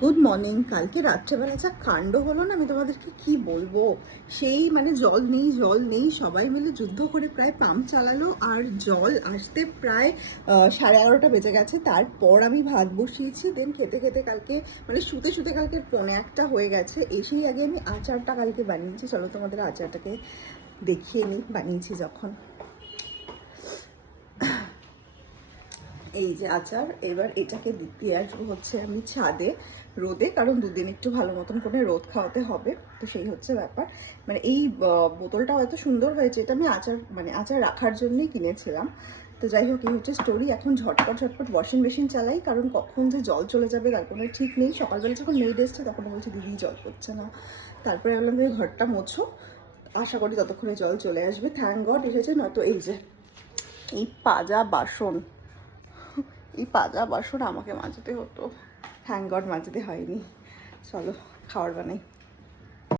Good morning. কালকে রাত্রেবেলা যা কাণ্ড হলো না, আমি তোমাদেরকে কি বলবো। সেই মানে জল নেই জল নেই, সবাই মিলে যুদ্ধ করে প্রায় পাম্প চালালো, আর জল আসতে প্রায় 11:30 বেজে গেছে। তারপর আমি ভাত বসিয়েছি, দেন খেতে খেতে কালকে মানে শুতে শুতে কালকে 1:45 হয়ে গেছে। এসেই আগে আমি আচারটা কালকে বানিয়েছি। চলো তোমাদের আচারটাকে দেখিয়ে নিই বানিয়েছি যখন। এই যে আচার, এবার এটাকে দিয়ে আসবো হচ্ছে আমি ছাদে রোদে, কারণ দুদিন একটু ভালো মতন করে রোদ খাওয়াতে হবে। তো সেই হচ্ছে ব্যাপার। মানে এই বোতলটা হয়তো সুন্দর হয়েছে, এটা আমি আচার রাখার জন্যই কিনেছিলাম। তো যাই হোক, এই হচ্ছে স্টোরি। এখন ঝটপট ঝটপট ওয়াশিং মেশিন চালাই, কারণ কখন যে জল চলে যাবে তার কোনো ঠিক নেই। সকালবেলা যখন মেড এসছে তখন বলছে দিদি জল পড়ছে না। তারপরে বললাম তুমি ঘরটা মোছো, আশা করি ততক্ষণে জল চলে আসবে। থ্যাংক গড এসেছে, নয়তো এই যে এই পাজা বাসন আমাকে মাজতে হতো। থ্যাংক গড মাজতে হয়নি। চলো খাবার বানাই।